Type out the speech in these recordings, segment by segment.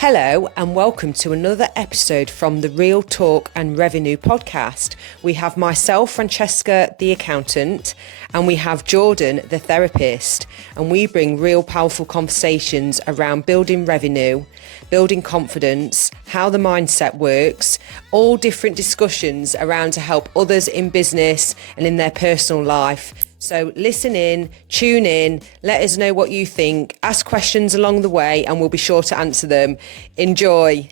Hello and welcome to another episode from the Real Talk and Revenue podcast. We have myself, Francesca, the accountant, and we have Jordan, the therapist, and we bring real powerful conversations around building revenue, building confidence, how the mindset works, all different discussions around to help others in business and in their personal life. So listen in, tune in, let us know what you think, ask questions along the way and we'll be sure to answer them. Enjoy.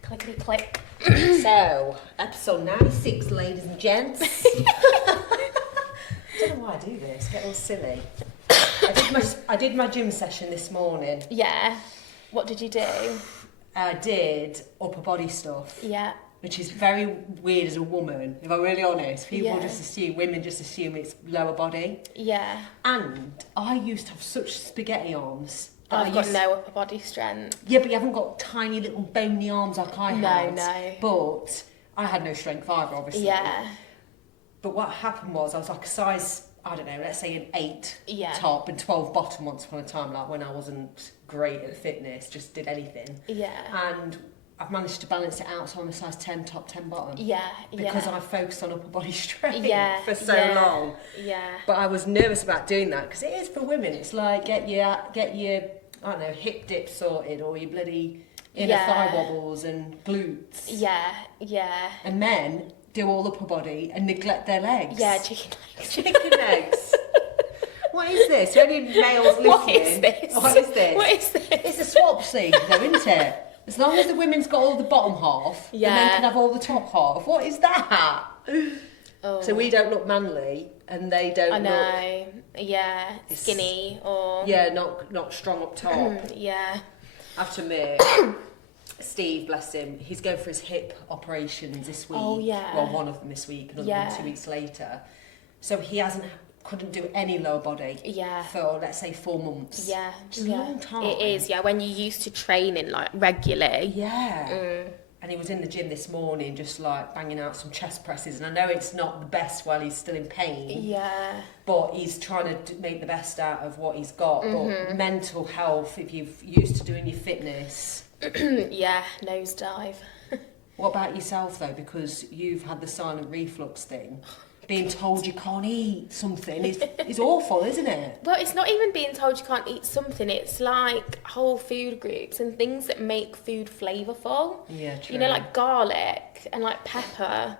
Clickety click. So, episode 96, ladies and gents. I don't know why I do this, get all silly. I did my gym session this morning. Yeah. What did you do? I did upper body stuff. Yeah. Which is very weird as a woman, if I'm really honest. People women just assume it's lower body. Yeah. And I used to have such spaghetti arms. I've got no upper body strength. Yeah, but you haven't got tiny little bony arms like I had. No. But I had no strength either, obviously. Yeah. But what happened was I was like a size, I don't know, let's say an 8 Yeah. top and 12 bottom once upon a time, like when I wasn't great at fitness, just did anything. Yeah. And I've managed to balance it out, so I'm a size 10 top, 10 bottom. Yeah. Because I focused on upper body strength for so yeah. long. Yeah. But I was nervous about doing that because it is for women. It's like get your I don't know, hip dip sorted or your bloody inner thigh wobbles and glutes. Yeah. Yeah. And men do all upper body and neglect their legs. Yeah, chicken legs. Chicken legs. What is this? Only males listening. What is this? What is this? What is this? It's a swap thing though, isn't it? As long as the women's got all the bottom half, the men can have all the top half. What is that? Oh. So we don't look manly, and they don't I look... know. Yeah. Skinny or... Yeah, not strong up top. Yeah. I have to admit, Steve, bless him, he's going for his hip operations this week. Oh, yeah. Well, one of them this week, another one 2 weeks later. So he couldn't do any lower body for, let's say, 4 months. Yeah. Which is a long time. It is, yeah, when you're used to training, like, regularly. Yeah. And he was in the gym this morning just, like, banging out some chest presses. And I know it's not the best while he's still in pain. Yeah. But he's trying to make the best out of what he's got. But mental health, if you're used to doing your fitness... Yeah, nosedive. What about yourself, though? Because you've had the silent reflux thing. Being told you can't eat something is awful, isn't it? Well, it's not even being told you can't eat something. It's like whole food groups and things that make food flavourful. Yeah, true. You know, like garlic and like pepper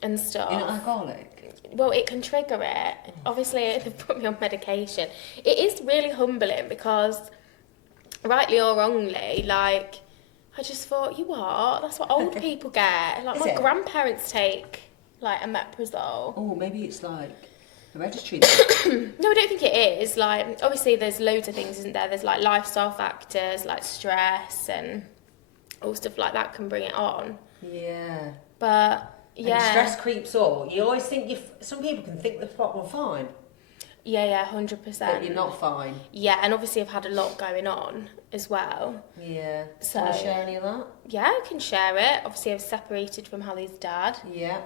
and stuff. You don't like garlic? Well, it can trigger it. Obviously, they've put me on medication. It is really humbling because, rightly or wrongly, like, I just thought, you are? That's what old people get. Like, my grandparents take... like omeprazole. Oh, maybe it's like hereditary. No, I don't think it is. Like, obviously there's loads of things, isn't there? There's like lifestyle factors, like stress and all stuff like that can bring it on. Yeah. But, yeah. And stress creeps up. You always think some people can think they're fine. Yeah, 100%. But you're not fine. Yeah, and obviously I've had a lot going on as well. Yeah. So, want to share any of that? Yeah, I can share it. Obviously I was separated from Hallie's dad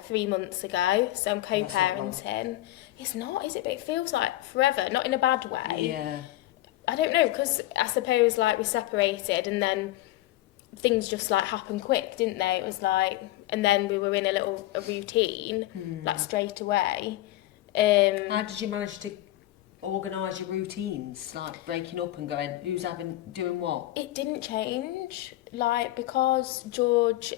3 months ago, so I'm co-parenting. It's not, is it? But it feels like forever, not in a bad way. Yeah. I don't know, because I suppose like we separated and then things just like happened quick, didn't they? It was like, and then we were in a routine, like straight away. How did you manage to organise your routines, like breaking up and going, who's doing what? It didn't change, like, because George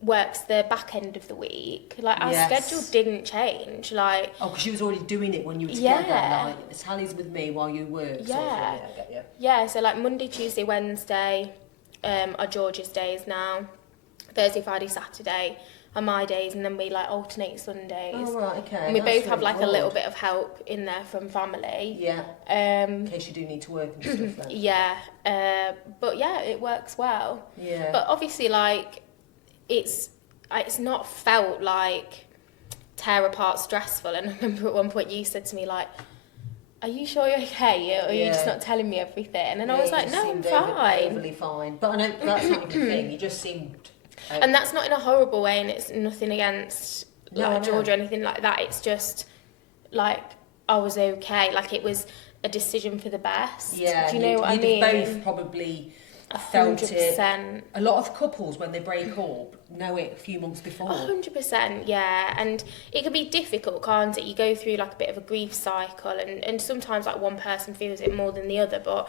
works the back end of the week, like our schedule didn't change, like... Oh, because you was already doing it when you were together, like, Sally's with me while you work. Yeah. Sort of, I get you. Yeah, so like Monday, Tuesday, Wednesday are George's days now, Thursday, Friday, Saturday are my days, and then we like alternate Sundays. Oh, right, okay. And we both have like a little bit of help in there from family. Yeah. In case you do need to work and stuff then. Yeah. But yeah, it works well. Yeah. But obviously, like, it's not felt like tear apart stressful. And I remember at one point you said to me, like, are you sure you're okay? Or are you just not telling me everything? And I was like, no, I'm fine. Overly fine. But I know that's not even the thing. You just seemed... And that's not in a horrible way, and it's nothing against like George or anything like that. It's just like I was okay. Like it was a decision for the best. Yeah, do you know what I you'd mean? have both probably felt it. 100%. A lot of couples, when they break up, know it a few months before. 100%, yeah. And it can be difficult, can't it? You go through like a bit of a grief cycle, and sometimes like one person feels it more than the other, but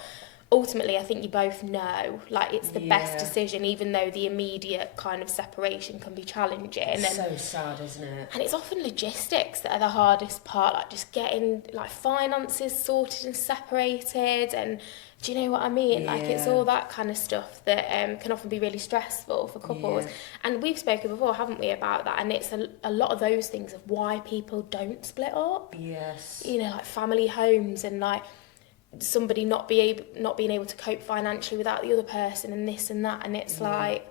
ultimately I think you both know like it's the best decision, even though the immediate kind of separation can be challenging. It's so sad, isn't it? And it's often logistics that are the hardest part, like just getting like finances sorted and separated, and do you know what I mean? Like it's all that kind of stuff that can often be really stressful for couples. And we've spoken before, haven't we, about that? And it's a lot of those things of why people don't split up. Yes. You know, like family homes, and like somebody not being able to cope financially without the other person, and this and that. And it's like,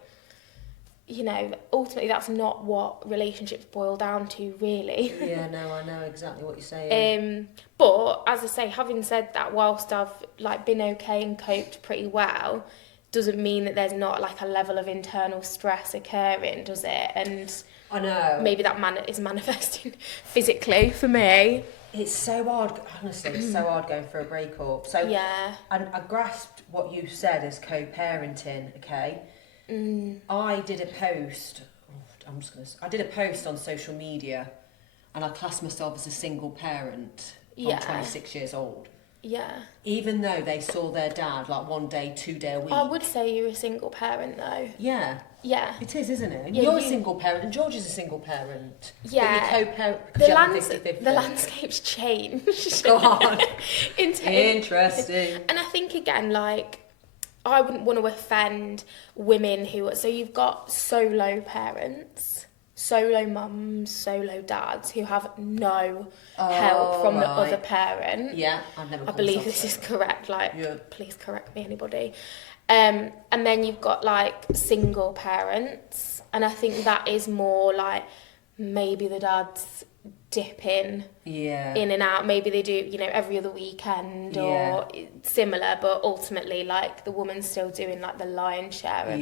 you know, ultimately that's not what relationships boil down to, really. Yeah, no, I know exactly what you're saying. But as I say, having said that, whilst I've like been okay and coped pretty well, doesn't mean that there's not like a level of internal stress occurring, does it? And I know. maybe that is manifesting physically for me. It's so hard, honestly, it's so hard going through a breakup. So Yeah. I grasped what you said as co-parenting, okay? I did a post, I did a post on social media, and I classed myself as a single parent. I'm 26 years old. Yeah. Even though they saw their dad like 1 day, 2 day a week. I would say you're a single parent though. Yeah. Yeah. It is, isn't it? And Yeah, you're a single parent, and George is a single parent. Yeah. But you're co-parent because you have 50-50. The landscape's changed. Go on. Interesting. And I think again, like, I wouldn't want to offend women so you've got solo parents, solo mums, solo dads who have no help from the other parent. Yeah, I've never. I believe this is correct. Like, please correct me, anybody. And then you've got like single parents, and I think that is more like maybe the dads dip in and out. Maybe they do, you know, every other weekend or similar, but ultimately like the woman's still doing like the lion's share of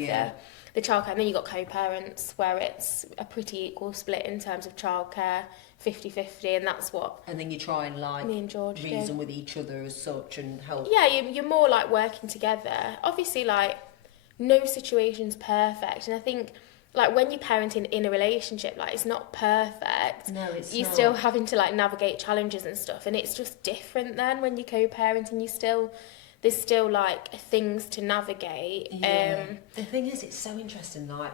the childcare. And then you've got co-parents where it's a pretty equal split in terms of childcare, 50-50, and that's what. And then you try and like me and George reason with each other as such and help. Yeah, you're more like working together. Obviously, like no situation's perfect, and I think like when you're parenting in a relationship, like it's not perfect. No, it's you're not. still having to like navigate challenges and stuff, and it's just different then when you're co-parenting. There's still like things to navigate. The thing is, it's so interesting. Like,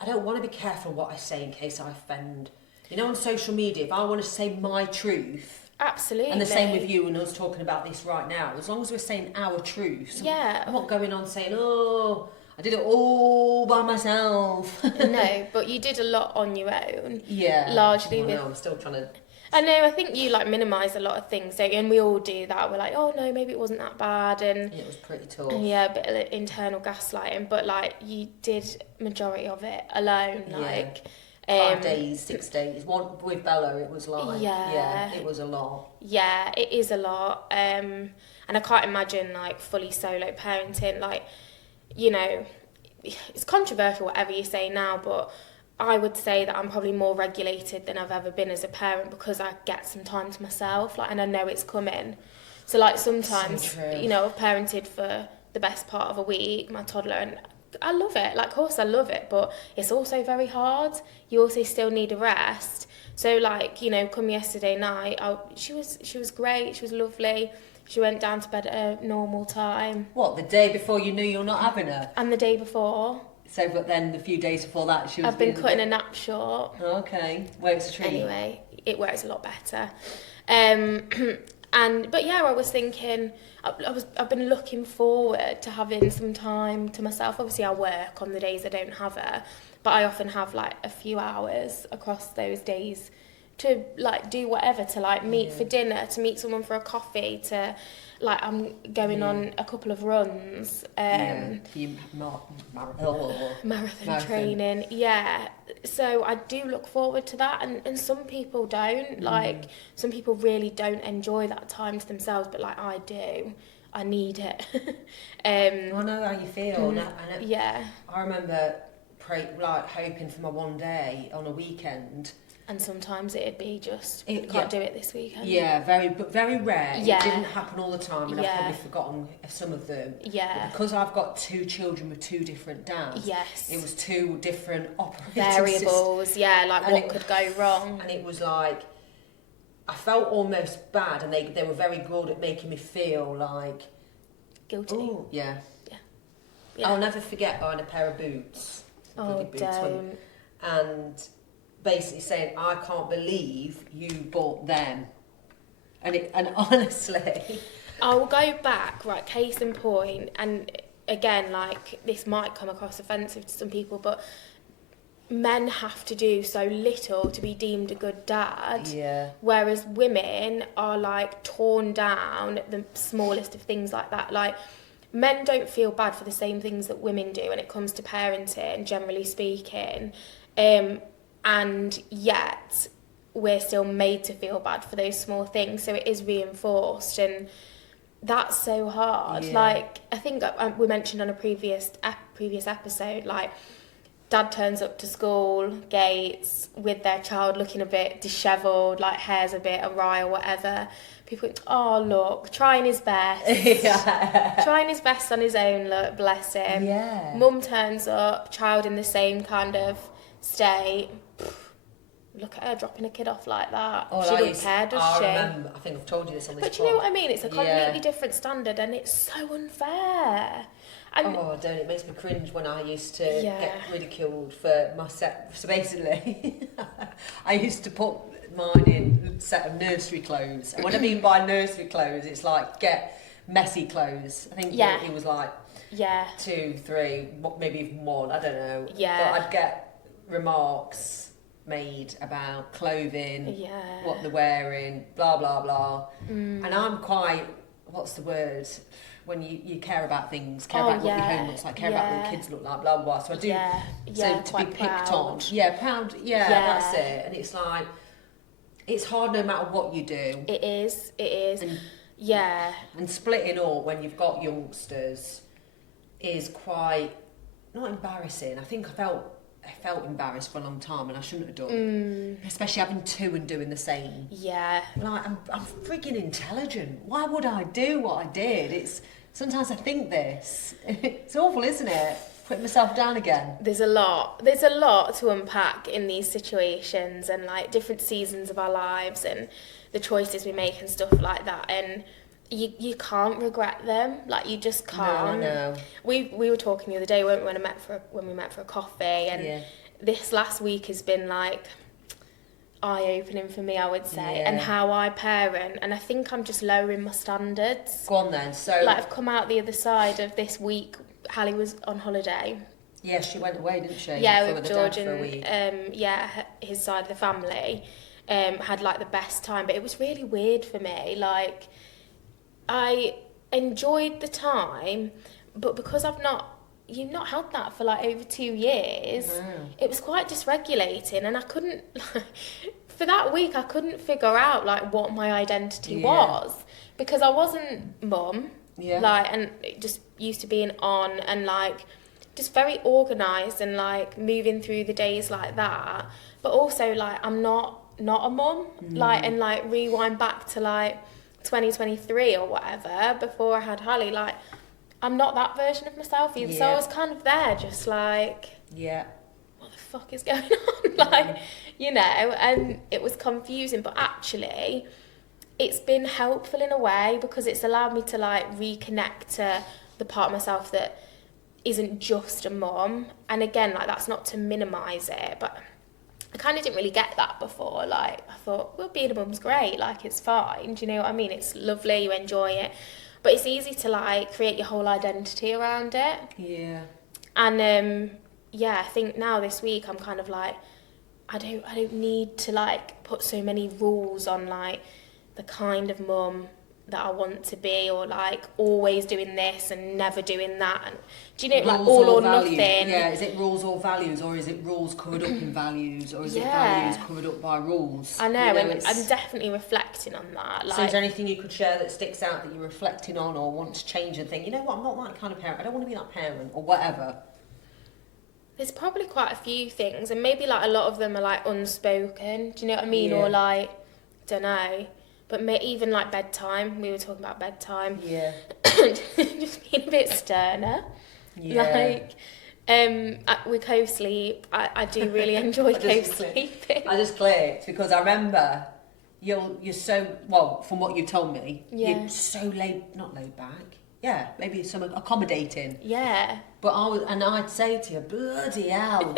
I don't want to be careful what I say in case I offend. You know, on social media, if I want to say my truth, absolutely, and the same with you and us talking about this right now, as long as we're saying our truths, I'm not going on saying, oh, I did it all by myself. No, but you did a lot on your own. Yeah. Largely no, I'm still trying to. I know, I think you like minimise a lot of things, don't you? And we all do that. We're like, oh no, maybe it wasn't that bad, and it was pretty tough. Yeah, a bit of internal gaslighting, but like you did majority of it alone, like 5 days, 6 days. One with Bella, it was like it was a lot. Yeah, it is a lot. And I can't imagine like fully solo parenting. Like, you know, it's controversial whatever you say now, but I would say that I'm probably more regulated than I've ever been as a parent because I get some time to myself, like, and I know it's coming. So like sometimes, you know, I've parented for the best part of a week, my toddler, and I love it. Like, of course I love it, but it's also very hard. You also still need a rest. So like, you know, come yesterday night, she was great. She was lovely. She went down to bed at a normal time. What, the day before you knew you're not having her? And the day before. So, but then the few days before that, she was. I've been cutting a nap short. Okay, where it's a treat. Anyway, it works a lot better. But yeah, I was thinking, I've been looking forward to having some time to myself. Obviously, I work on the days I don't have her, but I often have like a few hours across those days to like do whatever, to like meet for dinner, to meet someone for a coffee, to like I'm going on a couple of runs. Marathon training. Yeah. So I do look forward to that, and some people don't. Like some people really don't enjoy that time to themselves, but like I do. I need it. I know how you feel. Yeah. I remember hoping for my 1 day on a weekend. And sometimes it'd be just, can't do it this weekend. Yeah, very rare. Yeah. It didn't happen all the time, and I've probably forgotten some of them. Yeah. But because I've got 2 children with 2 different dads, yes, it was 2 different operating variables. systems. Yeah, like And what could go wrong. And it was like, I felt almost bad, and they were very good at making me feel like guilty. Oh, yeah. Yeah. I'll never forget buying a pair of boots. Oh, don't. And basically saying, I can't believe you bought them. And honestly... I will go back, right, case in point, and again, like, this might come across offensive to some people, but men have to do so little to be deemed a good dad, whereas women are, like, torn down at the smallest of things like that. Like, men don't feel bad for the same things that women do when it comes to parenting, generally speaking, and yet we're still made to feel bad for those small things, so it is reinforced, and that's so hard. Like, I think we mentioned on a previous episode, like, dad turns up to school gates with their child looking a bit dishevelled, like hair's a bit awry or whatever. People go, oh, look, trying his best. Trying his best on his own, look, bless him. Yeah. Mum turns up, child in the same kind of state. Look at her dropping a kid off like that. Oh, she doesn't care, does she? I think I've told you this on this But do you know what I mean? It's a completely different standard, and it's so unfair. And don't it makes me cringe when I used to get ridiculed for my set. So basically, I used to put mine in a set of nursery clothes. And what I mean by nursery clothes, it's like get messy clothes. I think it was like 2, 3, maybe even 1, I don't know. Yeah. But I'd get remarks made about clothing, what they're wearing, blah, blah, blah. And I'm quite, what's the word? When you care about things, care about what your home looks like, care about what your kids look like, blah, blah, blah. So I do, so to be picked proud. on. Yeah, proud, that's it. And it's like, it's hard no matter what you do. It is. And, and splitting up when you've got youngsters is quite, not embarrassing. I think I felt embarrassed for a long time, and I shouldn't have done. Especially having 2 and doing the same. Yeah. Like, I'm freaking intelligent. Why would I do what I did? Sometimes I think this. It's awful, isn't it? Putting myself down again. There's a lot to unpack in these situations, and like different seasons of our lives and the choices we make and stuff like that. And you can't regret them. Like, you just can't. No. We were talking the other day, weren't we, when we met for a coffee, and this last week has been like eye-opening for me, I would say, and how I parent, and I think I'm just lowering my standards. Go on then. So, like, I've come out the other side of this week. Hallie was on holiday. Yeah, she went away, didn't she? Yeah, with George and his side of the family. Had like the best time, but it was really weird for me. Like, I enjoyed the time, but because you've not had that for like over 2 years, it was quite dysregulating, and I couldn't, for that week, I couldn't figure out like what my identity was, because I wasn't mum, like, and just used to being on and like just very organised and like moving through the days like that, but also like I'm not a mum, like, and like rewind back to like 2023 or whatever, before I had Hallie, like, I'm not that version of myself either. So I was kind of there just like, what the fuck is going on? Like, you know, and it was confusing, but actually it's been helpful in a way, because it's allowed me to like reconnect to the part of myself that isn't just a mum. And again, like, that's not to minimise it, but I kind of didn't really get that before. Like, I thought, well, being a mum's great, like, it's fine, do you know what I mean? It's lovely, you enjoy it, but it's easy to like create your whole identity around it. Yeah. And I think now this week I'm kind of like, I don't need to like put so many rules on like the kind of mum that I want to be, or like always doing this and never doing that, and do you know, like all or values. nothing. Yeah, is it rules or values, or is it rules covered up in values, or is it values covered up by rules? I know, and I'm definitely reflecting on that. Like, so is there anything you could share that sticks out that you're reflecting on, or want to change and think, you know what, I'm not that kind of parent, I don't want to be that parent, or whatever? There's probably quite a few things, and maybe like a lot of them are like unspoken. Do you know what I mean? Yeah. Or like, don't know. But even like bedtime. We were talking about bedtime. Yeah. Just being a bit sterner. Yeah. Like, we co-sleep. I do really enjoy co-sleeping. I just clicked because I remember you're so, well, from what you told me, Yeah. you're so not laid back. Yeah, maybe some accommodating. Yeah. But I'd say to you, bloody hell.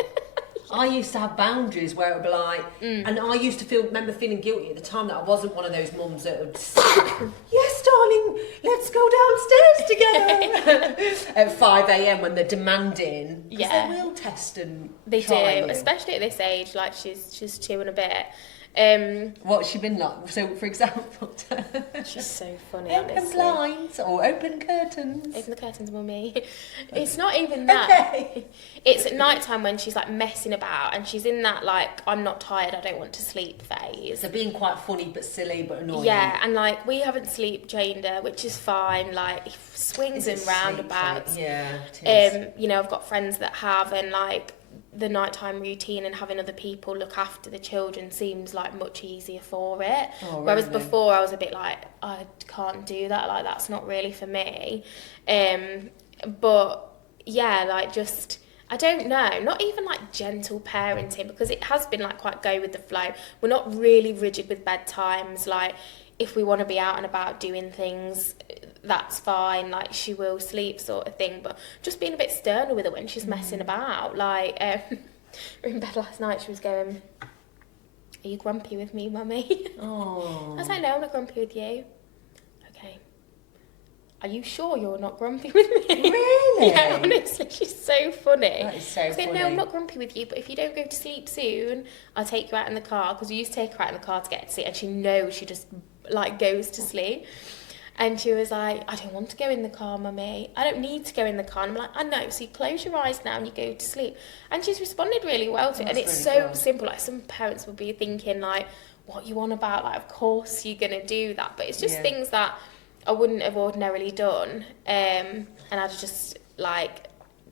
I used to have boundaries where it would be like, and I used to remember feeling guilty at the time that I wasn't one of those mums that would say, yes, darling, let's go downstairs together at 5 a.m. when they're demanding. Because Yeah. they will test and They try do, you. especially at this age. Like she's 2 and a bit. What's she been like? So, for example, She's so funny. open honestly. blinds or open curtains. Open the curtains, mummy. It's not even that. Okay. It's at night time when she's like messing about and she's in that like I'm not tired, I don't want to sleep phase. So being quite funny but silly but annoying. Yeah, and like we haven't sleep trained her, which is fine. Like swings and roundabouts. Yeah. It is. You know, I've got friends that have, and like the nighttime routine and having other people look after the children seems like much easier for it. Oh, Whereas really? before I was a bit like, I can't do that, like that's not really for me. But yeah, like just, I don't know, not even like gentle parenting, because it has been like quite go with the flow. We're not really rigid with bedtimes. Like if we want to be out and about doing things, that's fine, like she will sleep sort of thing, but just being a bit sterner with her when she's messing about. Like we were in bed last night, she was going, are you grumpy with me, mummy? Oh. I was like, no, I'm not grumpy with you. Okay, are you sure you're not grumpy with me? Really? Yeah, honestly, she's so funny. That is so I was like, funny. no, I'm not grumpy with you, but if you don't go to sleep soon, I'll take you out in the car, because we used to take her out in the car to get to sleep, and she knows she just like goes to sleep. And she was like, I don't want to go in the car, mummy. I don't need to go in the car. And I'm like, I know. So you close your eyes now and you go to sleep. And she's responded really well to it. And it's really so good. simple. Like some parents will be thinking like, what you on about? Like, of course you're going to do that. But it's just things that I wouldn't have ordinarily done. And I'd just like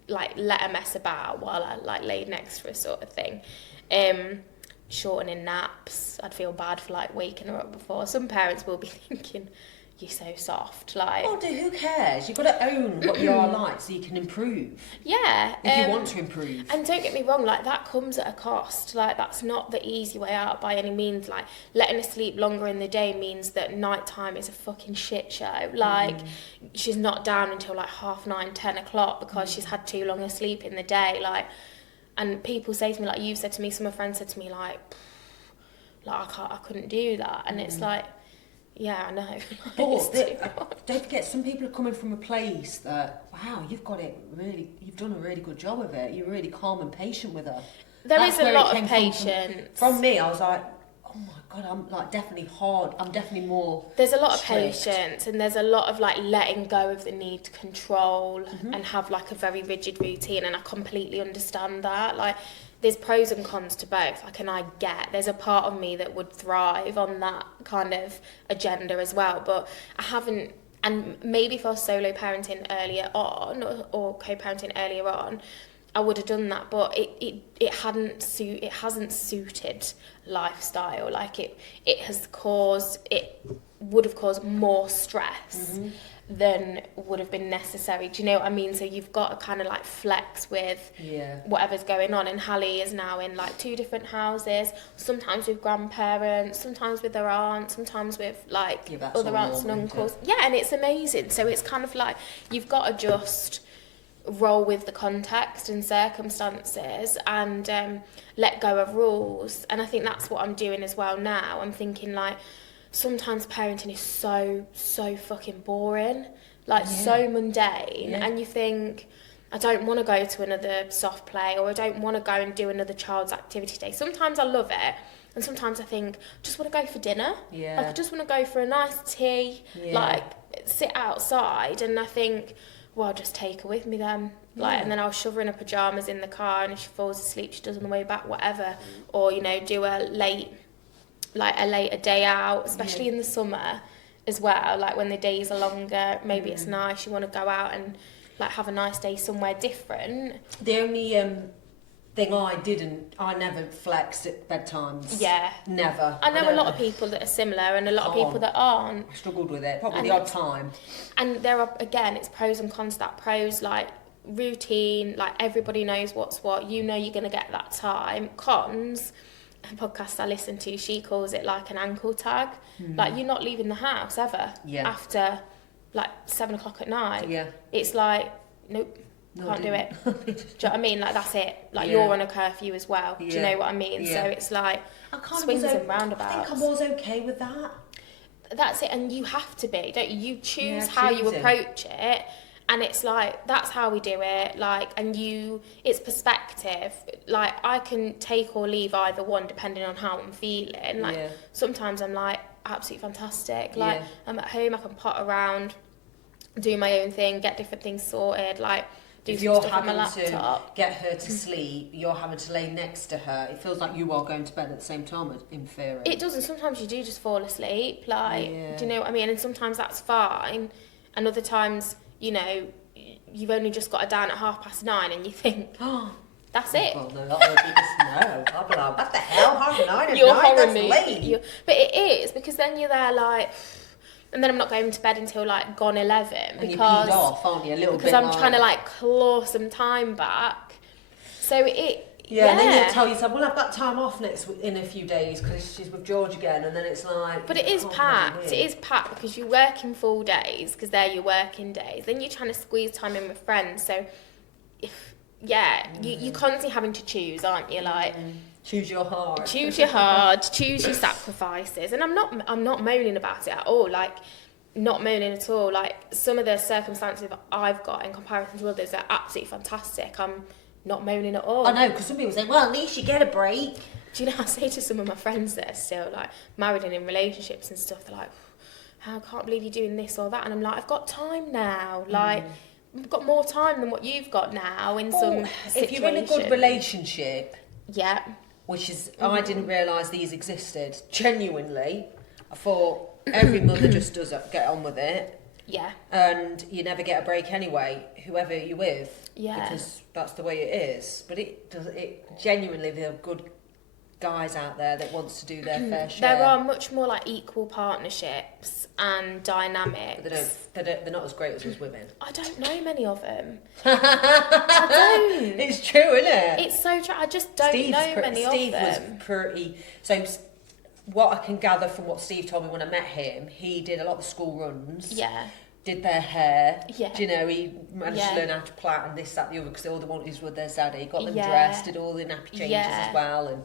let her mess about while I like laid next to her sort of thing. Shortening naps. I'd feel bad for like waking her up before. Some parents will be thinking, you're so soft, like. Oh, dude, who cares? You've got to own what you are like so you can improve. Yeah. If you want to improve. And don't get me wrong, like that comes at a cost. Like that's not the easy way out by any means. Like letting her sleep longer in the day means that nighttime is a fucking shit show. Like she's not down until like 9:30, 10 o'clock because she's had too long a sleep in the day. Like, and people say to me, like you've said to me, some of my friends said to me, like I couldn't do that. And it's like, yeah, I know. But don't forget, some people are coming from a place that, wow, you've done a really good job of it. You're really calm and patient with her. There is a lot of patience. patience. From me, I was like, oh my God, I'm like definitely hard. I'm definitely more There's a lot of strict. patience, and there's a lot of like letting go of the need to control and have like a very rigid routine, and I completely understand that. Like there's pros and cons to both, like, and I get there's a part of me that would thrive on that kind of agenda as well, but I haven't. And maybe if I was solo parenting earlier on or co-parenting earlier on, I would have done that, but it hasn't suited lifestyle. Like it would have caused more stress than would have been necessary. Do you know what I mean? So you've got to kind of like flex with whatever's going on. And Hallie is now in like 2 different houses, sometimes with grandparents, sometimes with her aunt, sometimes with like other aunts and uncles. Yeah, and it's amazing. So it's kind of like you've got to just roll with the context and circumstances and let go of rules. And I think that's what I'm doing as well now. I'm thinking like sometimes parenting is so fucking boring, like so mundane, and you think, I don't want to go to another soft play, or I don't want to go and do another child's activity day. Sometimes I love it, and sometimes I think, I just want to go for dinner. Like I just want to go for a nice tea, like sit outside, and I think, well, I'll just take her with me then. Like, and then I'll shove her in her pyjamas in the car, and if she falls asleep, she does on the way back, whatever. Or, you know, do a later day out, especially in the summer as well. Like when the days are longer, maybe it's nice, you want to go out and like have a nice day somewhere different. The only thing I never flexed at bedtimes. Yeah. Never. I know a lot of people that are similar and a lot of people that aren't. I struggled with it, probably the odd time. And there are, again, it's pros and cons to that. Pros, like, routine, like, everybody knows what's what. You know you're going to get that time. Cons, a podcast I listen to, she calls it, like, an ankle tag. Like, you're not leaving the house ever after, like, 7 o'clock at night. Yeah. It's like, nope. Can't do it. Do you know what I mean? Like, that's it. Like, you're on a curfew as well. Do you know what I mean? So it's like swings and roundabouts. I think I was okay with that. That's it. And you have to be, don't you? You choose how you approach it. And it's like, that's how we do it. Like, and it's perspective. Like, I can take or leave either one depending on how I'm feeling. Like, sometimes I'm like, absolutely fantastic. Like, I'm at home, I can pot around, do my own thing, get different things sorted. Like, do if some you're stuff on my having laptop. to get her to sleep, you're having to lay next to her. It feels like you are going to bed at the same time, in theory. It doesn't. Sometimes you do just fall asleep. Like, do you know what I mean? And sometimes that's fine. And other times, you know, you've only just got her down at 9:30 and you think, oh, that's it. Well, no, that would be just no. I'll be like, what the hell? 9:30 at You're night? That's horror late. But it is, because then you're there like... And then I'm not going to bed until like gone 11 and because you're peed off, aren't you? A little bit. Because I'm trying to like claw some time back. So it. Yeah, and then you'll tell yourself, well, I've got time off in a few days because she's with George again, and then it's like. But it is packed. It is packed because you're working full days because they're your working days. Then you're trying to squeeze time in with friends. So, you're constantly having to choose, aren't you? Like. Choose your hard. Choose your hard. Choose your sacrifices. And I'm not moaning about it at all. Like, not moaning at all. Like, some of the circumstances I've got in comparison to others are absolutely fantastic. I'm not moaning at all. I know, because some people say, well, at least you get a break. Do you know, I say to some of my friends that are still, like, married and in relationships and stuff, they're like, I can't believe you're doing this or that. And I'm like, I've got time now. Like, I've got more time than what you've got now in some situations. If you're in a good relationship... Yeah. Which is, I didn't realise these existed. Genuinely, I thought every mother just does it, get on with it. Yeah. And you never get a break anyway, whoever you're with. Yeah. Because that's the way it is. But it genuinely, there are good guys out there that wants to do their fair share. There are much more like equal partnerships and dynamics. But they're not as great as us women. I don't know many of them. I don't. It's true, isn't it? It's so true. I just don't know many of them. Steve was pretty... So what I can gather from what Steve told me when I met him, he did a lot of the school runs. Yeah. Did their hair. Yeah. Do you know, he managed to learn how to plait and this, that, the other, because all they wanted was with their daddy. Got them dressed, did all the nappy changes as well. And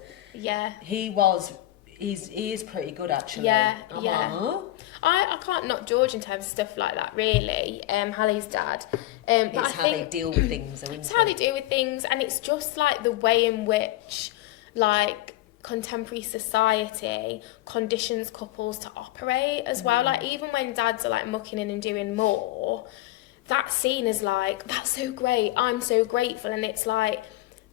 he is pretty good, actually. Yeah, I'm yeah. like, huh? I can't knock George in terms of stuff like that, really. Hallie's dad. But It's how they deal with things. It's how they deal with things, and it's just like the way in which, like, contemporary society conditions couples to operate as well. Like, even when dads are like mucking in and doing more, that's seen as like, that's so great, I'm so grateful. And it's like,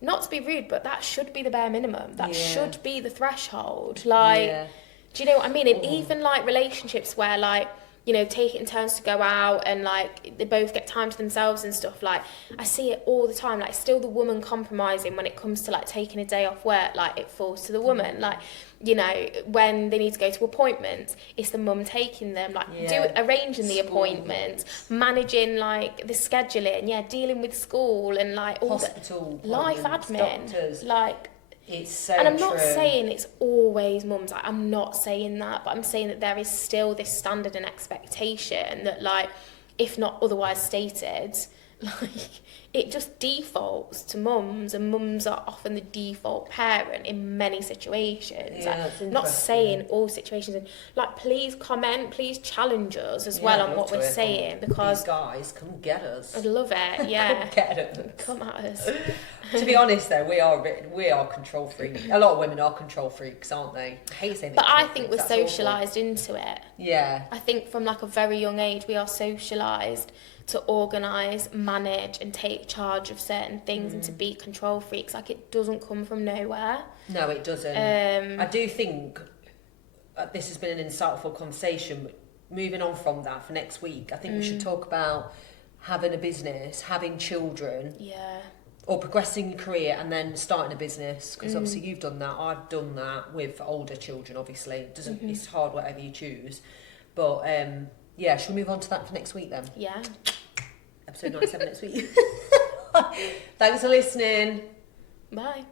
not to be rude, but that should be the bare minimum. That should be the threshold. Like, do you know what I mean? And even like relationships where like, you know, take it in turns to go out and like they both get time to themselves and stuff. Like, I see it all the time. Like, still the woman compromising when it comes to like taking a day off work. Like, it falls to the woman. Like, you know, when they need to go to appointments, it's the mum taking them. Like, arranging the appointments, managing like the scheduling, dealing with school and like all hospital the life admin, doctors. Like. It's so And I'm not true. saying it's always mums. Like, I'm not saying that, but I'm saying that there is still this standard and expectation that, like, if not otherwise stated, like, it just defaults to mums, and mums are often the default parent in many situations. Yeah, like, I'm not saying all situations, and like, please comment, please challenge us as well on what we're saying, because these guys, come get us. I'd love it. Yeah, come get us. Come at us. To be honest, though, we are control freaks. A lot of women are control freaks, aren't they? I hate saying that. But I think we're socialised into it. Yeah. I think from like a very young age, we are socialised to organise, manage and take charge of certain things and to be control freaks. Like, it doesn't come from nowhere. No, it doesn't. I do think this has been an insightful conversation, but moving on from that for next week, I think we should talk about having a business, having children. Yeah. or progressing your career and then starting a business, because obviously you've done that, I've done that with older children. Obviously it doesn't it's hard whatever you choose, but yeah, shall we move on to that for next week then? Yeah. Episode 97 next week. Thanks for listening. Bye.